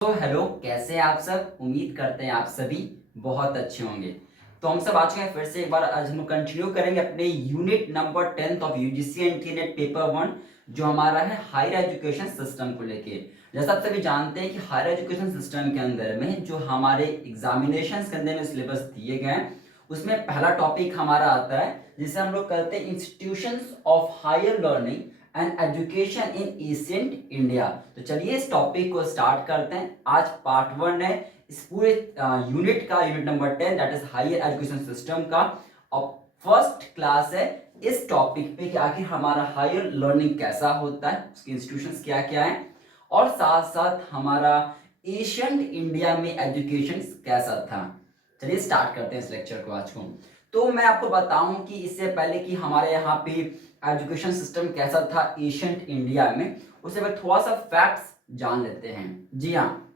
तो हेलो, कैसे हैं आप सब। उम्मीद करते हैं आप सभी बहुत अच्छे होंगे। तो हम सब आ चुके हैं फिर से एक बार। आज हम कंटिन्यू करेंगे अपने unit number 10 of UGC NT NET paper 1 जो हमारा है हायर एजुकेशन सिस्टम को लेके। जैसा आप सभी जानते हैं कि हायर एजुकेशन सिस्टम के अंदर में जो हमारे एग्जामिनेशन के अंदर में सिलेबस दिए गए हैं उसमें पहला टॉपिक हमारा आता है जिसे हम लोग कहते हैं institutions of higher learning and education in ancient India. तो चलिए इस टॉपिक को स्टार्ट करते हैं। आज पार्ट 1 है इस पूरे यूनिट का, unit number 10 that is higher education system का। और फर्स्ट क्लास है इस टॉपिक पे कि आखिर हमारा हायर लर्निंग कैसा होता है, उसके इंस्टीट्यूशंस क्या क्या हैं, और साथ साथ हमारा एशियंट इंडिया में एजुकेशन कैसा था। चलिए स्टार्ट करते हैं इस लेक्चर को आज को। तो मैं आपको बताऊं कि इससे पहले कि हमारे यहाँ पे एजुकेशन सिस्टम कैसा था एशियंट इंडिया में, उससे पहले थोड़ा सा फैक्ट्स जान लेते हैं। जी हाँ,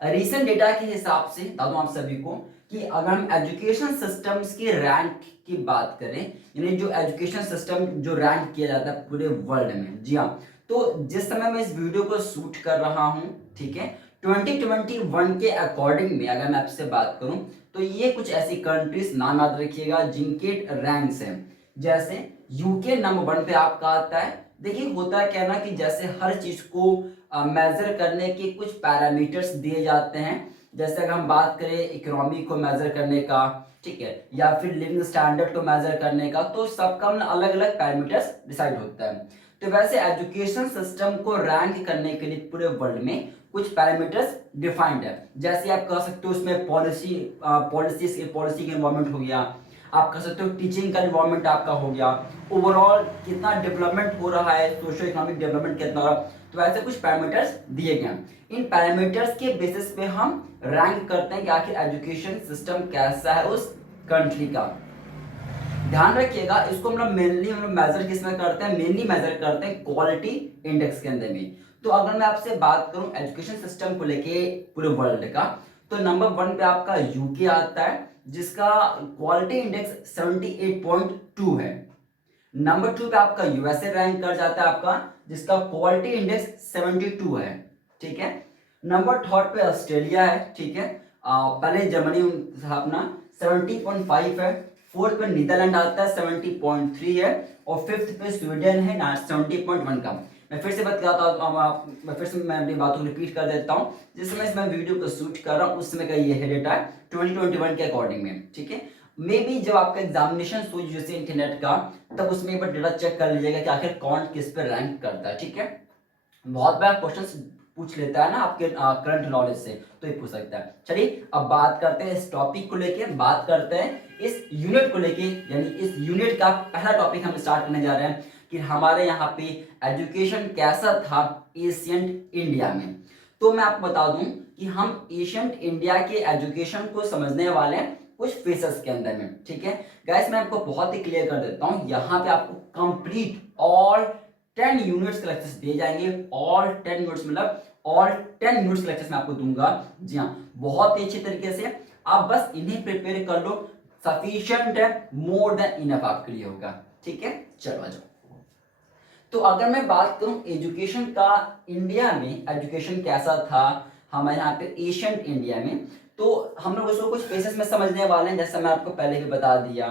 रिसेंट डेटा के हिसाब से बता दूं आप सभी को कि अगर हम एजुकेशन सिस्टम्स के रैंक की बात करें, यानी जो एजुकेशन सिस्टम जो रैंक किया जाता है पूरे वर्ल्ड में, जी हाँ, तो जिस समय मैं इस वीडियो को शूट कर रहा हूं, ठीक है, 2021 के अकॉर्डिंग में अगर मैं आपसे बात करूं तो ये कुछ ऐसी कंट्रीज नाम याद रखिएगा जिनके रैंक्स हैं। जैसे यूके नंबर 1 पे आपका आता है। देखिए होता है क्या ना कि जैसे हर चीज को मेजर करने के कुछ पैरामीटर्स दिए जाते हैं। जैसे अगर हम बात करें इकोनॉमी को मेजर करने का, ठीक है, या फिर लिविंग स्टैंडर्ड को मेजर करने का, तो सबका अलग अलग पैरामीटर्स डिसाइड होता है। तो वैसे एजुकेशन सिस्टम को रैंक करने के लिए पूरे वर्ल्ड में कुछ पैरामीटर्स डिफाइंड है। जैसे आप कह सकते हो उसमें पॉलिसी का इन्वॉल्वमेंट हो गया, आप कह सकते हो टीचिंग का इन्वॉल्वमेंट आपका हो गया, ओवरऑल कितना डेवलपमेंट हो रहा है, सोशो इकोनॉमिक डेवलपमेंट कितना हो रहा है। तो ऐसे कुछ पैरामीटर्स दिए गए हैं। इन पैरामीटर्स के बेसिस पे हम रैंक करते हैं कि आखिर एजुकेशन सिस्टम कैसा है उस कंट्री का। ध्यान रखिएगा, इसको हम लोग मेनली मेजर किस में करते हैं, मेनली मेजर करते हैं क्वालिटी इंडेक्स के अंदर में। तो अगर मैं आपसे बात करूं एजुकेशन सिस्टम को लेके पूरे वर्ल्ड का, तो नंबर 1 पे आपका यूके आता है जिसका क्वालिटी इंडेक्स 78.2 है। नंबर 2 पे आपका यूएसए रैंक कर जाता है आपका जिसका क्वालिटी इंडेक्स 72 है, ठीक है। नंबर 3 पे ऑस्ट्रेलिया है, ठीक है। पहले जर्मनी था अपना 70.5 है। 4th पे नीदरलैंड आता है 70.3 है, और 5th पे स्वीडन है 70.1 का। मैं फिर से बताता हूँ, मैं फिर से मैं अपनी बातों को रिपीट कर देता हूँ। जिस समय मैं वीडियो को शूट कर रहा हूँ उस समय का ये है डेटा 2021 के अकॉर्डिंग में, ठीक है। मे बी जब आपका एग्जामिनेशन हो यूजीसी इंटरनेट का, तब उसमें एक बार डेटा चेक कर लीजिएगा कि आखिर कौन किस पे रैंक करता है, ठीक है। बहुत बार क्वेश्चंस पूछ लेता है ना आपके करंट नॉलेज से, तो ये पूछ सकता है। चलिए अब बात करते हैं इस टॉपिक को लेके, बात करते हैं इस यूनिट को लेके, यानी इस यूनिट का पहला टॉपिक हम स्टार्ट करने जा रहे हैं कि हमारे यहाँ पे एजुकेशन कैसा था एशियंट इंडिया में। तो मैं आपको बता दूं कि हम एशियंट इंडिया के एजुकेशन को समझने वाले हैं कुछ फेसेस के अंदर में, ठीक है। गाइस मैं आपको बहुत ही क्लियर कर देता हूं, यहाँ पे आपको कंप्लीट ऑल 10 यूनिट्स के लेक्चर्स दिए जाएंगे। ऑल 10 यूनिट्स मतलब ऑल 10 यूनिट्स के लेक्चर्स मैं आपको दूंगा। जी हाँ, बहुत ही अच्छे तरीके से आप बस इन्हें प्रिपेयर कर लो, सफिशिएंट है, मोर देन इनफ आपके लिए होगा, ठीक है। चलो आ जाओ। तो अगर मैं बात करूं एजुकेशन का, इंडिया में एजुकेशन कैसा था हमारे यहाँ पे एशियंट इंडिया में, तो हम लोग उसको कुछ फेसेस में समझने वाले हैं, जैसा मैं आपको पहले भी बता दिया।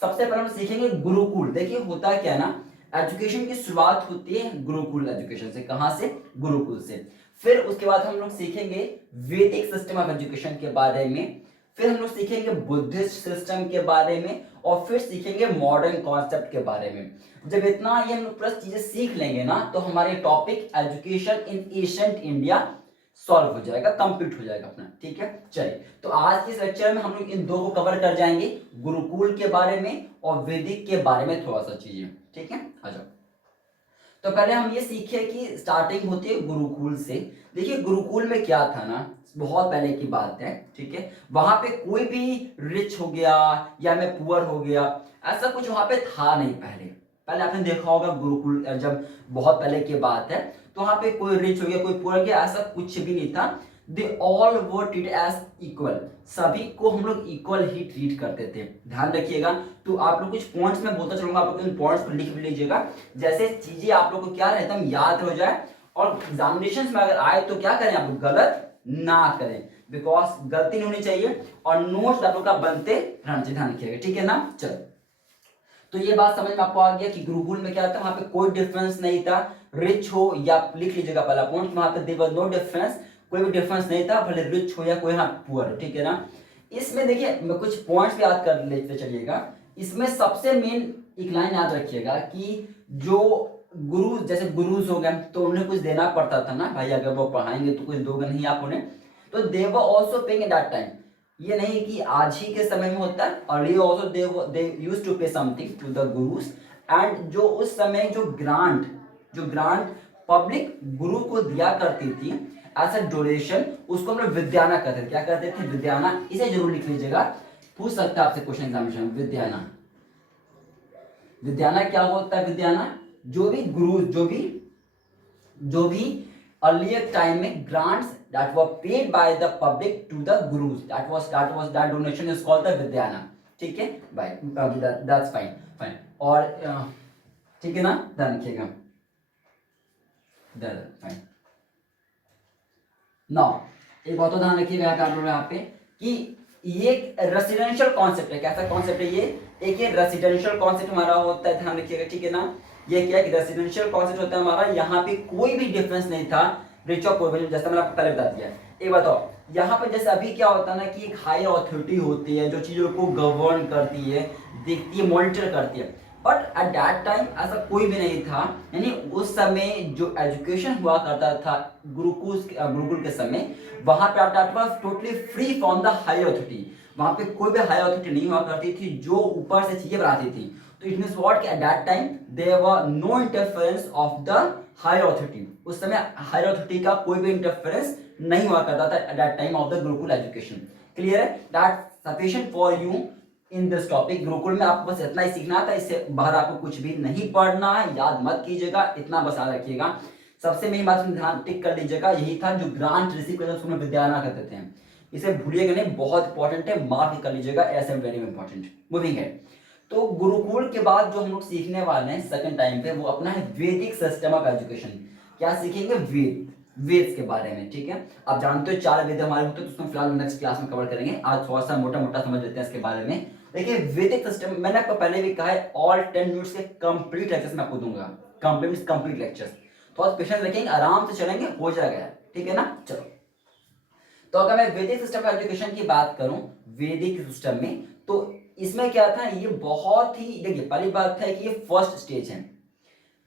सबसे पहले हम सीखेंगे गुरुकुल। देखिए होता क्या है ना, एजुकेशन की शुरुआत होती है गुरुकुल एजुकेशन से। कहां से? गुरुकुल से। फिर उसके बाद हम लोग सीखेंगे वैदिक सिस्टम ऑफ एजुकेशन के बारे में, फिर हम लोग सीखेंगे बुद्धिस्ट सिस्टम के बारे में, और फिर सीखेंगे मॉडर्न कॉन्सेप्ट के बारे में। जब इतना ये हम लोग प्लस चीजें सीख लेंगे ना, तो हमारे topic education in ancient India solve हो जाएगा, कंप्लीट हो जाएगा अपना, ठीक है। चलिए तो आज के इस लेक्चर में हम लोग इन दो को कवर कर जाएंगे, गुरुकुल के बारे में और वैदिक के बारे में थोड़ा सा चीजें, ठीक है। आ जाओ। तो पहले हम ये सीखे कि स्टार्टिंग होती है गुरुकुल से। देखिए गुरुकुल में क्या था ना, बहुत पहले की बात है, ठीक है। वहां पे कोई भी रिच हो गया या मैं पुअर हो गया, ऐसा कुछ वहां पे था नहीं। पहले पहले आपने देखा होगा गुरुकुल, जब बहुत पहले की बात है, तो वहां पे कोई रिच हो गया कोई पुअर हो गया, ऐसा कुछ भी नहीं था। They all were treat as equal, सभी को हम लोग इक्वल ही ट्रीट करते थे। ध्यान रखिएगा। तो आप लोग कुछ पॉइंट्स में बोलता चलूंगा, आप लोग इन पॉइंट्स को लिख भी लीजिएगा, जैसे चीजें आप लोग को क्या रहता है याद हो जाए और एग्जामिनेशन में अगर आए तो क्या करें, आप गलत ना करें, बिकॉज गलती नहीं होनी चाहिए और नोट्स आप लोग का बनते रहना चाहिए, ध्यान रखिएगा, ठीक है ना। चलो, तो ये बात समझ में आपको आ गया कि गुरुकुल में क्या था, वहां पे कोई डिफरेंस नहीं था, रिच हो या लिख लीजिएगा पहला पॉइंट, वहां पे देयर वाज नो डिफरेंस, कोई भी डिफरेंस नहीं था, भले रिच हो या कोई हाँ पुअर हो, ठीक है ना। इसमें देखिए कुछ पॉइंट्स भी याद कर लेते चलिएगा। इसमें सबसे मेन एक लाइन याद रखिएगा कि जो गुरु जैसे गुरुज हो गए तो उन्हें कुछ देना पड़ता था ना भाई, अगर वो पढ़ाएंगे तो कुछ दोगे नहीं आप उन्हें, तो they were also paying at that time. ये नहीं कि आज ही के समय में होता है, और ये आल्सो दे यूज्ड टू पे something to the gurus, and जो उस समय जो ग्रांट पब्लिक गुरु को दिया करती थी एज अ डोनेशन, उसको हम लोग विद्याना कहते थे। क्या कहते थे, विद्याना। इसे जरूर लिख लीजिएगा, पूछ सकता है आपसे क्वेश्चन एग्जामिनेशन में, विद्याना। विद्याना क्या होता है, विद्याना जो भी गुरु जो भी earlier time में grants that were paid by the public to the gurus, that donation is called the vidyana, ठीक है भाई, that's fine। और ठीक है ना, ध्यान रखिएगा, फाइन। नाउ एक बात तो ध्यान रखिएगा यहाँ पे कि ये एक रेसिडेंशियल कॉन्सेप्ट है। कैसा कॉन्सेप्ट है ये, एक ये रेसिडेंशियल कॉन्सेप्ट हमारा होता है, ध्यान रखिएगा, ठीक है ना। ये क्या है, रेसिडेंशियल कॉन्सेप्ट होता है हमारा, यहाँ पे कोई भी डिफरेंस नहीं था रिच और पुअर, जैसा मैंने आपको पहले बता दिया। एक बताओ, यहाँ पे जैसे अभी क्या होता है ना कि एक हायर अथॉरिटी होती है जो चीजों को गवर्न करती है, देखती है, मॉनिटर करती है, बट एट दैट टाइम ऐसा कोई भी नहीं था। यानी उस समय जो एजुकेशन हुआ करता था गुरुकुल के समय, वहां पे आप totally free from the higher authority, वहां पे कोई भी हायर अथॉरिटी नहीं हुआ करती थी जो ऊपर से चीजें बनाती थी। तो इट मींस व्हाट कि at that time there were no interference of the higher authority. उस समय हायर अथॉरिटी का कोई भी इंटरफेरेंस नहीं हुआ करता था at that time of the gurukul education. Clear है, that sufficient for you in this topic. Gurukul में आपको बस इतना ही सीखना था, इससे बाहर आपको कुछ भी नहीं पढ़ना है, याद मत कीजिएगा, इतना बस याद रखिएगा। सबसे मेन बात ध्यान टिक कर लीजिएगा, यही था जो ग्रांट रिसीव करते हैं उसको विद्याना कहते हैं, इसे भूलिएगा नहीं, बहुत इंपॉर्टेंट है, मार्क कर लीजिएगा, ऐसे वेरी इंपॉर्टेंट। मूविंग है, तो गुरुकुल के बाद जो हम लोग सीखने वाले हैं सेकंड टाइम पे, वो अपना है वैदिक सिस्टम ऑफ एजुकेशन। क्या सीखेंगे, वेद के बारे में, ठीक है। आप जानते हो 4 वेद हमारे होते हैं, तो उसमें फिलहाल नेक्स्ट क्लास में कवर करेंगे, आज थोड़ा सा मोटा मोटा समझ लेते हैं इसके बारे में। देखिए वैदिक सिस्टम, मैंने आपको पहले भी कहा है, ऑल 10 मिनट्स के कंप्लीट लेक्चर्स मैं आपको दूंगा, कंप्लीट लेक्चर्स, तो पेशेंस रखेंगे, आराम से चलेंगे, हो जाएगा, ठीक है ना। चलो, तो अगर मैं वैदिक सिस्टम ऑफ एजुकेशन की बात करूं, वैदिक सिस्टम में, तो इसमें क्या था, ये बहुत ही, देखिए पहली बात है कि ये फर्स्ट स्टेज है।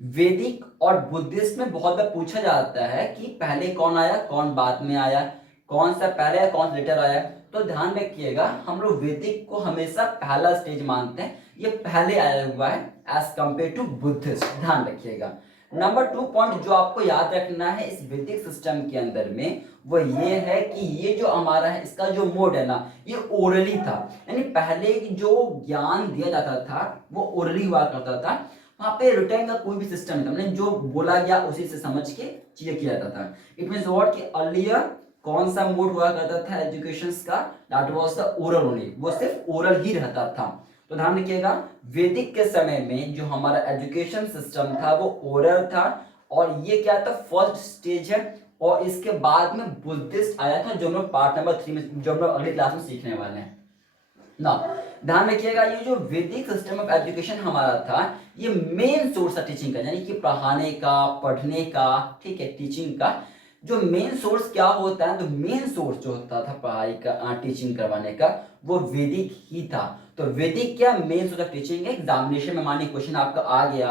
वैदिक और बुद्धिस्ट में बहुत बार पूछा जाता है कि पहले कौन आया, कौन बाद में आया, कौन सा पहले आया, कौन सा लेटर आया। तो ध्यान रखिएगा, हम लोग वैदिक को हमेशा पहला स्टेज मानते हैं, ये पहले आया हुआ है एज कंपेयर टू बुद्धिस्ट, ध्यान रखिएगा। नंबर 2 पॉइंट जो आपको याद रखना है इस वैदिक सिस्टम के अंदर में, वो ये है कि ये जो हमारा है, इसका जो मोड है ना, ये ओरली था। यानी पहले जो ज्ञान दिया जाता था वो ओरली हुआ करता था, वहां पे रिटर्न का कोई भी सिस्टम नहीं था, मतलब जो बोला गया उसी से समझ के चीजें किया जाता था। इट मींस व्हाट कि अर्लियर कौन सा मोड हुआ करता था एजुकेशन का, that was the oral only, वो सिर्फ ओरल ही रहता था। तो ध्यान रखिएगा, वैदिक के समय में जो हमारा एजुकेशन सिस्टम था वो ओरल था, और ये क्या था, फर्स्ट स्टेज है। और इसके बाद में बुद्धिस्ट आया था, जो हम लोग पार्ट नंबर 3 में, जो हम लोग अगली क्लास में सीखने वाले हैं ना। ध्यान रखिएगा, ये जो वैदिक सिस्टम ऑफ एजुकेशन हमारा था, ये मेन सोर्स था टीचिंग का, यानी कि पढ़ाने का, पढ़ने का, ठीक है, टीचिंग का जो मेन सोर्स क्या होता है, तो मेन सोर्स जो होता था पढ़ाई का, टीचिंग करवाने का, वो वैदिक ही था। तो वैदिक क्या मेन सोर्स ऑफ टीचिंग है। एग्जामिनेशन में मानिए क्वेश्चन आपका आ गया,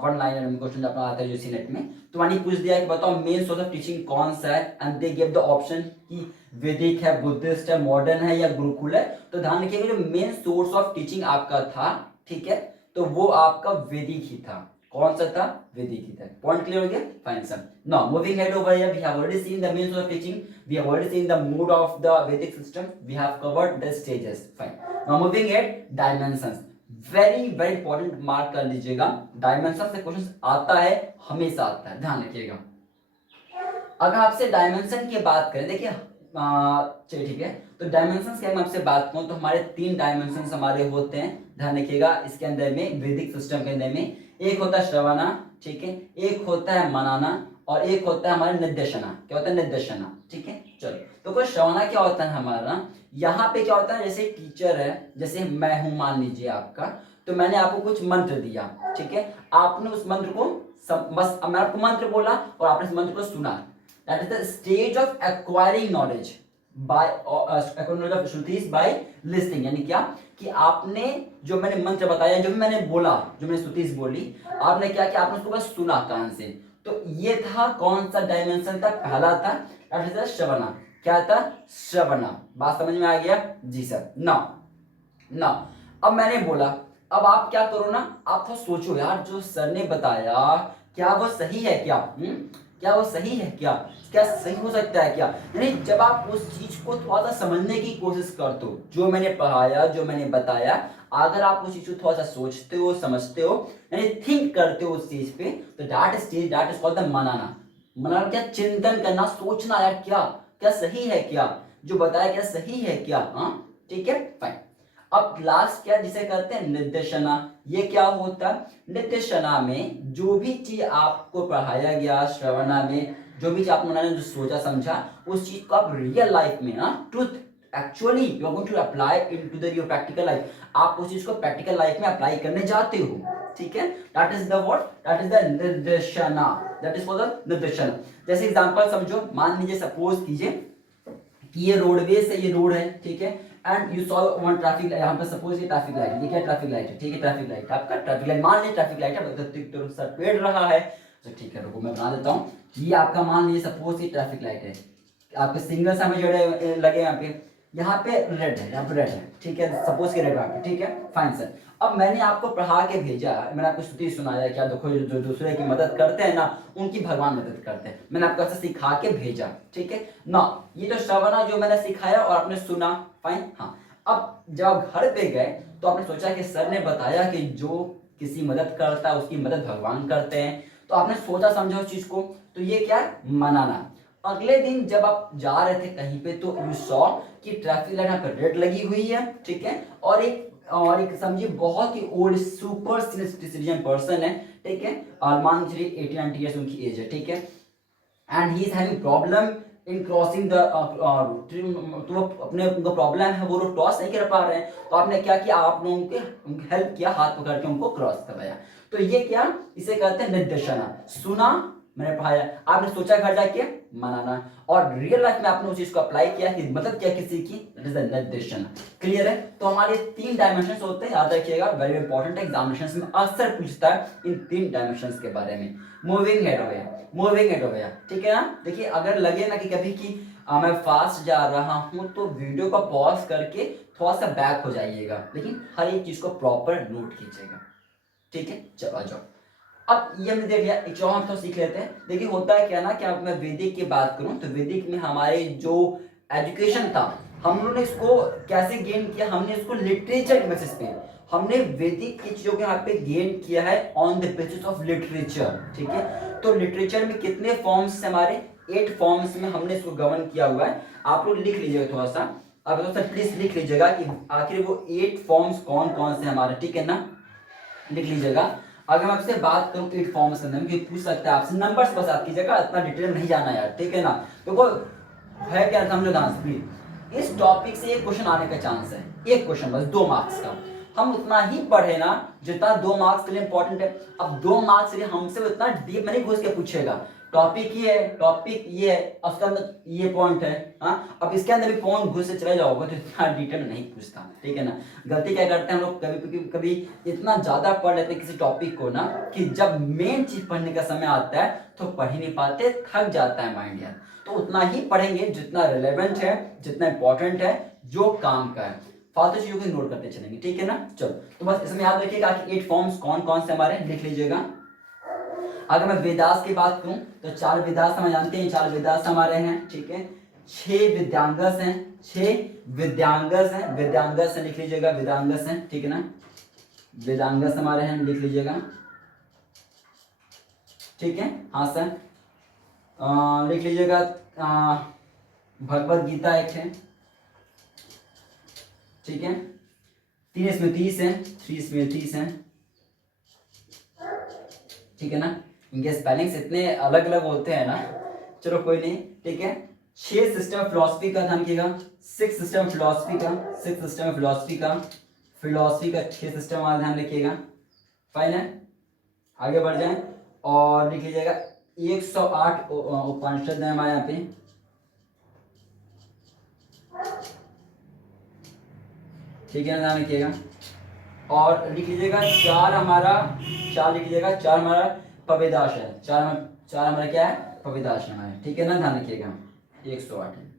1 लाइनर में क्वेश्चन अपना आता है जो सीनेट में, तो मानिए पूछ दिया कि बताओ मेन सोर्स ऑफ टीचिंग कौन सा है, and they give the option कि वैदिक है, बुद्धिस्ट है, मॉडर्न है या गुरुकुल है। तो ध्यान रखिएगा, जो मेन सोर्स ऑफ टीचिंग आपका था, ठीक है, तो वो आपका वैदिक ही था। कौन सा था, वैदिक ही था। पॉइंट क्लियर हो गया, fine sir. Now moving head over here, we have already seen the main source of teaching, we have already seen the mode of the Vedic system, we have covered the stages, fine. Now moving head, dimensions, very very important, mark कर लीजिएगा, dimension से question आता है, हमेशा आता है, ध्यान रखिएगा। अगर आपसे डायमेंशन की बात करें, देखिए चलिए ठीक है, तो डायमेंशंस की मैं आपसे बात करूं तो हमारे 3 डायमेंशंस हमारे होते हैं, ध्यान रखिएगा। इसके अंदर में वैदिक सिस्टम के अंदर में एक होता है श्रवणा, ठीक है, एक होता है मनाना, और एक होता है हमारा निर्देशना। क्या होता है? निर्देशना। ठीक है, चलो तो कोई श्रवणा क्या होता है हमारा, यहाँ पे क्या होता है, जैसे टीचर है, जैसे मैं हूं मान लीजिए आपका, तो मैंने आपको कुछ मंत्र दिया, ठीक है, आपने उस मंत्र को बस मैं आपको मंत्र बोला और आपने इस मंत्र को सुना। That is the stage of acquiring knowledge by shrutis by listening. यानी क्या कि आपने जो मैंने मंत्र बताया, जो भी मैंने बोला, जो मैंने श्रुतिस बोली, आपने क्या किया, आपने उसको बस सुना कान से। तो ये था कौन सा डायमेंशन था? पहला था दैट इज द श्रवणा। क्या था? श्रवणा। बात समझ में आ गया? जी सर। नाउ अब मैंने बोला, अब आप क्या करो ना, आप थोड़ा सोचो यार, जो सर ने बताया क्या वो सही है क्या? क्या वो सही है क्या? क्या सही हो सकता है क्या? यानी जब आप उस चीज को थोड़ा सा समझने की कोशिश करते हो, जो मैंने पढ़ाया, जो मैंने बताया, अगर आप उस चीज को थोड़ा सा सोचते हो, समझते हो, यानी थिंक करते हो उस चीज पे, तो दैट इज कॉल्ड द मनाना। मनाना क्या? चिंतन करना, सोचना यार, क्या क्या सही है क्या, जो बताया क्या सही है क्या? हाँ ठीक है, फाइन। अब लास्ट क्या जिसे कहते हैं? निर्देशना। ये क्या होता है? निर्देशना में जो भी चीज आपको पढ़ाया गया, श्रवणा में जो भी चीज आपने जो सोचा समझा, उस चीज को आप रियल लाइफ में ना, truth actually you are going to apply into the your practical life. आप उस चीज को प्रैक्टिकल लाइफ में अप्लाई करने जाते हो, ठीक है। That is the what? That is the nirdeshana. That is for the nirdeshana. जैसे एग्जांपल समझो, मान लीजिए सपोज कीजिए कि ये रोडवेज है, ये रोड है, ठीक है, and you saw one traffic, यहाँ पे सपोज ये ट्रैफिक लाइट, ये क्या ट्रैफिक लाइट है, ठीक है, ट्रैफिक लाइट आपका ट्रैफिक लाइट, मान लीजिए ट्रैफिक लाइट है, तो सर पेड़ रहा है, तो ठीक है, रुको मैं बना देता हूँ। ये आपका मान लीजिए सपोज ये ट्रैफिक लाइट है, आपके सिंगल से हमें जोड़े लगे यहाँ पे रेड है, यहाँ पे रेड है, ठीक है, सपोज के रेड है, ठीक है, फाइन सर। अब मैंने आपको पढ़ा के भेजा, मैंने आपको स्तुति सुनाया, क्या देखो जो दूसरे की मदद करते हैं ना, उनकी भगवान मदद करते हैं, मैंने आपको ऐसा सिखा के भेजा, ठीक है ना। ये तो श्रवणा जो मैंने सिखाया और आपने सुना, फाइन। हाँ, अब जब आप घर पे गए तो आपने सोचा कि सर ने बताया कि जो किसी मदद करता है उसकी मदद भगवान करते हैं, तो आपने सोचा समझा उस चीज को, तो ये क्या है? मनाना। अगले दिन जब आप जा रहे थे कहीं पे, तो यू सॉ कि ट्रैफिक लाइट यहाँ पे रेड लगी हुई है, ठीक है, और एक समझिए बहुत ही ओल्ड सुपर सिटीजन पर्सन है, ठीक है, और मान लीजिए 80-90 ईयर्स उनकी एज है, ठीक है, and he is having problem in crossing the तो अपने उनका प्रॉब्लम है, वो लोग क्रॉस नहीं कर पा रहे हैं, तो आपने क्या किया? आप लोगों के हेल्प किया, हाथ पकड़ के उनको क्रॉस करवाया। तो ये क्या, इसे कहते हैं निर्देशना। सुना, मैंने पढ़ाया, आपने सोचा घर जाके, मनाना, और रियल लाइफ में आपने उस चीज को अप्लाई किया, कि मदद किया किसी की, दैट इज द निर्देशन। क्लियर है? तो हमारे 3 डायमेंशंस होते हैं, याद रखिएगा, वेरी इंपॉर्टेंट है, एग्जामिनेशन में अक्सर पूछता है इन 3 डायमेंशंस के बारे में। मूविंग हेड हो गया, मूविंग हेड हो गया, ठीक है ना। देखिए अगर लगे ना कि कभी कि मैं फास्ट जा रहा हूं, तो वीडियो को पॉज करके थोड़ा सा बैक हो जाइएगा, लेकिन हर एक चीज को प्रॉपर नोट कीजिएगा, ठीक है। चलो आ जाओ, अब ये हमने देख लिया, एक और तो सीख लेते हैं। देखिए होता है क्या ना, कि अब मैं वैदिक की बात करूं, तो वैदिक में हमारे जो एजुकेशन था, हम लोगों ने इसको कैसे गेन किया? हमने इसको लिटरेचर के बेसिस पे, हमने वैदिक की चीजों को यहाँ पे गेन किया है on the basis of literature, ठीक है। तो लिटरेचर में कितने फॉर्म्स हमारे? 8 फॉर्म्स में हमने इसको गवर्न किया हुआ है। आप लोग लिख लीजिएगा थोड़ा सा, आप थोड़ा सा प्लीज लिख लीजिएगा कि आखिर वो 8 फॉर्म्स कौन कौन से हमारे, ठीक है ना, लिख लीजिएगा। अगर मैं आपसे बात करूं 8 फॉर्म्स के अंदर, पूछ सकता है आपसे, नंबर्स बस याद कीजिएगा, इतना डिटेल में नहीं जाना यार, ठीक है ना। देखो है क्या, समझो ध्यान से प्लीज, इस टॉपिक से एक क्वेश्चन आने का चांस है, एक क्वेश्चन बस 2 मार्क्स का। हम उतना ही पढ़े ना जितना 2 मार्क्स के लिए इंपॉर्टेंट है। अब 2 मार्क्स के लिए हमसे उतना डीप में नहीं घुस के पूछेगा, टॉपिक ये है, टॉपिक ये है, उसके अंदर ये पॉइंट है, हाँ, अब इसके अंदर भी पॉइंट घुस से चले जाओगे तो इतना डिटेल नहीं पूछता, ठीक है ना। गलती क्या करते हैं हम लोग, कभी कभी इतना ज्यादा पढ़ लेते हैं किसी टॉपिक को ना, कि जब मेन चीज पढ़ने का समय आता है तो पढ़ ही नहीं पाते, थक जाता है माइंड यार। तो उतना ही पढ़ेंगे जितना रिलेवेंट है, जितना इंपॉर्टेंट है, जो काम का है, फालतू चीजों को इग्नोर करते चलेंगे, ठीक है ना। चलो तो बस इसमें याद रखिएगा कि 8 फॉर्म्स कौन कौन से हमारे, लिख लीजिएगा। अगर मैं वेदास की बात करूं, तो 4 वेदास हम जानते हैं, 4 वेदास हमारे हैं, ठीक है। 6 विद्यांगस हैं, 6 विद्यांगस हैं, विद्यांगस लिख लीजिएगा, विद्यांगस हैं, ठीक है ना, वेदांगस हमारे हैं, लिख लीजिएगा, ठीक है। हाँ सर, लिख लीजिएगा, भगवत गीता एक है, ठीक है, 3 स्मृति हैं, 3 स्मृति हैं, ठीक है ना। इनके स्पेलिंग्स इतने अलग अलग होते हैं ना, चलो कोई नहीं, ठीक है। 6 सिस्टम ऑफ फिलोसफी का ध्यान रखिएगा, 6 सिस्टम फिलोसफी का, 6 सिस्टम फिलोसफी का, फिलोसफी का 6 सिस्टम हमारा ध्यान रखिएगा। फाइन है, आगे बढ़ जाएं और लिख लीजिएगा 108 उपनिषद है हमारे यहाँ पे, ठीक है, ध्यान रखिएगा। और लिख लीजिएगा 4 हमारा, 4 लिख लीजिएगा, 4 हमारा पवेदाश है, 4 हमारा क्या है, पवेदाश है, ठीक है ना, ध्यान रखिएगा। 108 है,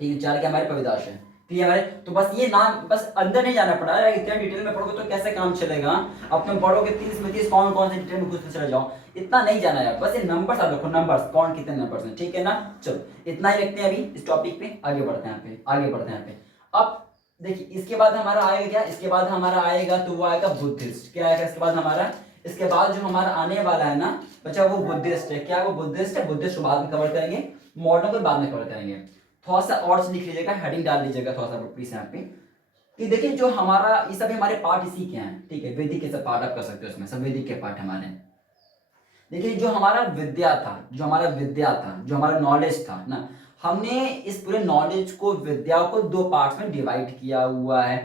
ठीक है, 4 क्या हमारे पवेदाश है, ठीक है हमारे। तो बस ये नाम, बस अंदर नहीं जाना पड़ा है, इतना डिटेल में पढ़ोगे तो कैसे काम चलेगा। अब तुम पढ़ोगे 30 में 30 कौन कौन से डिटेल में घुस चले जाओ, इतना नहीं जाना है, बस ये नंबर्स आप रखो, नंबर्स कौन कितने नंबर्स हैं, ठीक है ना। चलो इतना ही रखते हैं अभी इस टॉपिक पे, आगे बढ़ते हैं यहाँ पे, आगे बढ़ते हैं यहाँ पे। अब देखिए इसके बाद हमारा आएगा क्या, इसके बाद हमारा आएगा तो वो आएगा बुद्धिस्ट। क्या आएगा इसके बाद हमारा, इसके बाद जो हमारा आने वाला है ना बच्चा वो बुद्धिस्ट है। क्या वो बुद्धिस्ट है, बुद्धिस्ट को बाद में कवर करेंगे, मॉडर्न को बाद में कवर करेंगे। थोड़ा सा और लिख लीजिएगा, हेडिंग डाल लीजिएगा थोड़ा सा प्लीज यहाँ पे, कि देखिए जो हमारा ये सभी हमारे पार्ट इसी के हैं, ठीक है, वैदिक के सब पार्ट आप कर सकते हो, उसमें सब वैदिक के पार्ट हमारे। देखिए जो हमारा विद्या था, जो हमारा विद्या था, जो हमारा नॉलेज था ना, हमने इस पूरे नॉलेज को, विद्या को 2 पार्ट्स में डिवाइड किया हुआ है।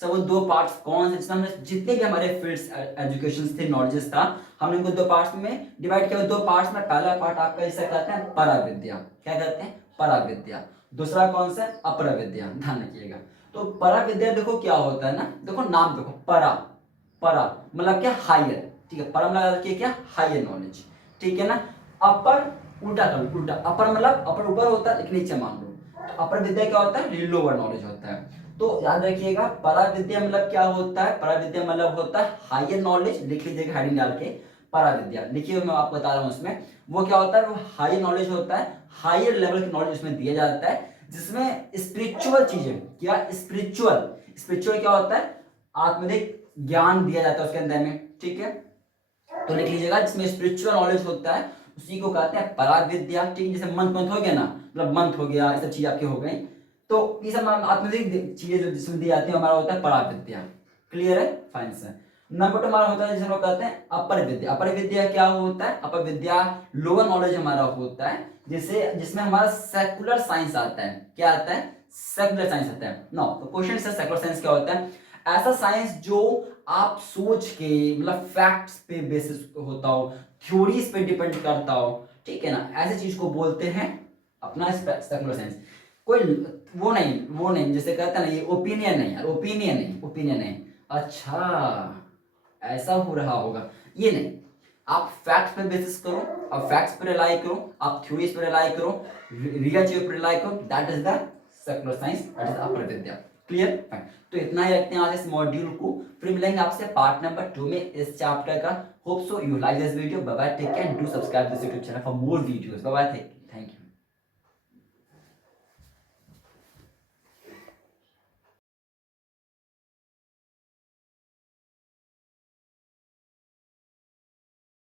सब वो 2 पार्ट्स कौन से, जिसमें हमने जितने भी हमारे फील्ड्स एजुकेशन थे, नॉलेजेस था, हमने इनको 2 पार्ट्स में डिवाइड किया। 2 पार्ट्स में पहला पार्ट आपका इसे कहते हैं पराविद्या। क्या कहते हैं, पराविद्या। दूसरा कौन सा, अपर विद्या, ध्यान रखिएगा। तो पराविद्या देखो क्या होता है ना, देखो नाम देखो, परा, परा मतलब क्या, हायर, ठीक है, परम लगा रखिए क्या, हायर नॉलेज, ठीक है ना। अपर उल्टा करो, उल्टा, अपर मतलब अपर ऊपर होता है, एक नीचे मान लो, तो अपर विद्या क्या होता है, लोअर नॉलेज होता है। तो याद रखिएगा परा विद्या मतलब क्या होता है, परा विद्या मतलब होता है हायर नॉलेज, लिख लीजिएगा हेडिंग डाल के, परा विद्या लिखिए, मैं आपको बता रहा हूँ उसमें वो क्या होता है, वो हायर नॉलेज होता है, हायर लेवल की नॉलेज उसमें दिया जाता है, जिसमें स्पिरिचुअल चीजें, क्या स्पिरिचुअल, स्पिरिचुअल क्या होता है, आत्मिक ज्ञान दिया जाता है उसके अंदर में, ठीक है। तो लिख लीजिएगा जिसमें स्पिरिचुअल नॉलेज होता है उसी को कहते हैं पराविद्या, ठीक है। जैसे मंत्र हो गया ना, मतलब मंत्र हो गया, ये सब चीज आपकी हो गई, तो ये सब आत्मिक चीजें जो जिसमें दी जाती है हमारा होता है पराविद्या। क्लियर है, फाइन सर। नंबर 2 हमारा होता है जिसे हम लोग कहते हैं अपर विद्या। अपर विद्या क्या होता है, अपर विद्या लोअर नॉलेज हमारा होता है, जिसे जिसमें हमारा सेकुलर साइंस आता है। क्या आता है, सेकुलर साइंस आता है। नो तो क्वेश्चन से सेकुलर साइंस क्या होता है, ऐसा साइंस जो आप सोच के, मतलब फैक्ट्स पे बेसिस होता हो, थ्योरीज पे डिपेंड करता हो, ठीक है ना, ऐसी चीज को बोलते हैं अपना सेकुलर साइंस। कोई वो नहीं जैसे कहते हैं ना, ये ओपिनियन नहीं यार, ओपिनियन नहीं, ओपिनियन नहीं, अच्छा ऐसा हो रहा होगा, ये नहीं। आप फैक्ट्स पे बेसिस करो, आप फैक्ट्स पे रिलाई करो, आप थ्योरीज पे रिलाई करो, रियल चीज पे रिलाई करो, that is the secular science, that is upper Vidya. Clear, fine. तो इतना ही रखते हैं आज इस मॉड्यूल को, फिर मिलेंगे आपसे पार्ट नंबर 2 में इस चैप्टर का। Hope so you like this video, bye bye, take care, do subscribe this YouTube channel for more videos, bye bye, thank you.